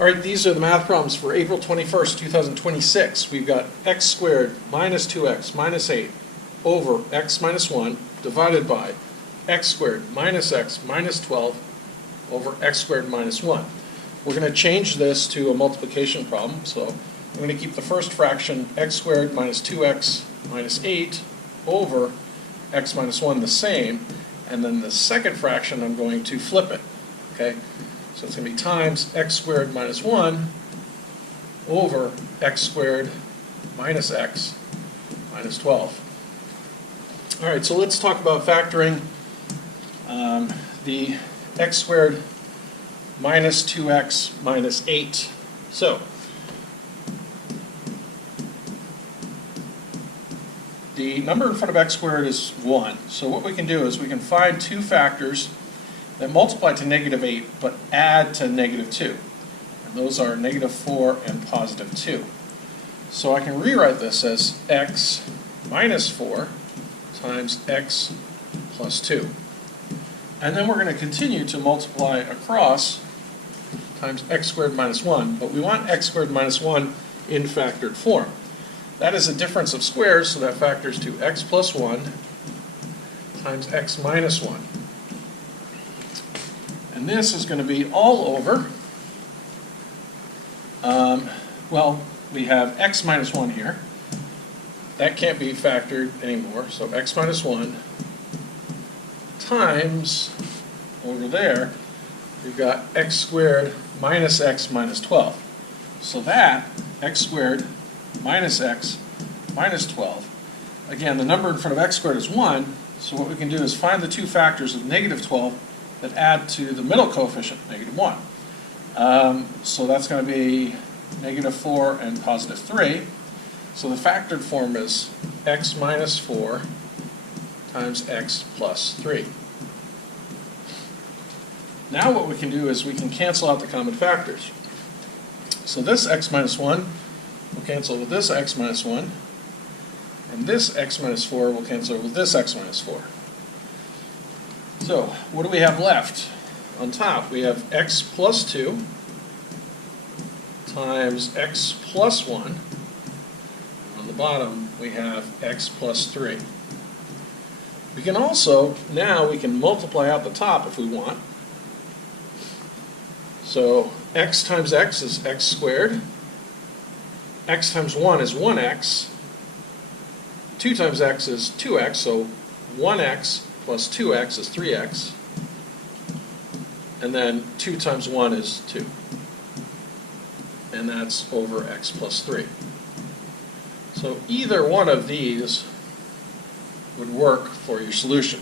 All right, these are the math problems for April 21st, 2026. We've got x squared minus 2x minus 8 over x minus 1 divided by x squared minus x minus 12 over x squared minus 1. We're going to change this to a multiplication problem, so I'm going to keep the first fraction x squared minus 2x minus 8 over x minus 1 the same, and then the second fraction I'm going to flip it. Okay? So it's going to be times x squared minus 1 over x squared minus x minus 12. All right, so let's talk about factoring the x squared minus 2x minus 8. So the number in front of x squared is 1. So what we can do is we can find two factors that multiply to negative 8 but add to negative 2. And those are negative 4 and positive 2. So I can rewrite this as x minus 4 times x plus 2. And then we're going to continue to multiply across times x squared minus 1, but we want x squared minus 1 in factored form. That is a difference of squares, so that factors to x plus 1 times x minus 1. And this is going to be all over, well, we have x minus 1 here. That can't be factored anymore, so x minus 1 times, over there, we've got x squared minus x minus 12. So that, x squared minus x minus 12. Again, the number in front of x squared is 1, so what we can do is find the two factors of negative 12 that add to the middle coefficient, negative 1. So that's going to be negative 4 and positive 3. So the factored form is x minus 4 times x plus 3. Now what we can do is we can cancel out the common factors. So this x minus 1 will cancel with this x minus 1, and this x minus 4 will cancel with this x minus 4. So what do we have left? On top we have x plus 2 times x plus 1. On the bottom we have x plus 3. We can also, now we can multiply out the top if we want. So x times x is x squared. X times 1 is 1x. 2 times x is 2x, so 1x plus 2x is 3x. And then 2 times 1 is 2. And that's over x plus 3. So either one of these would work for your solution.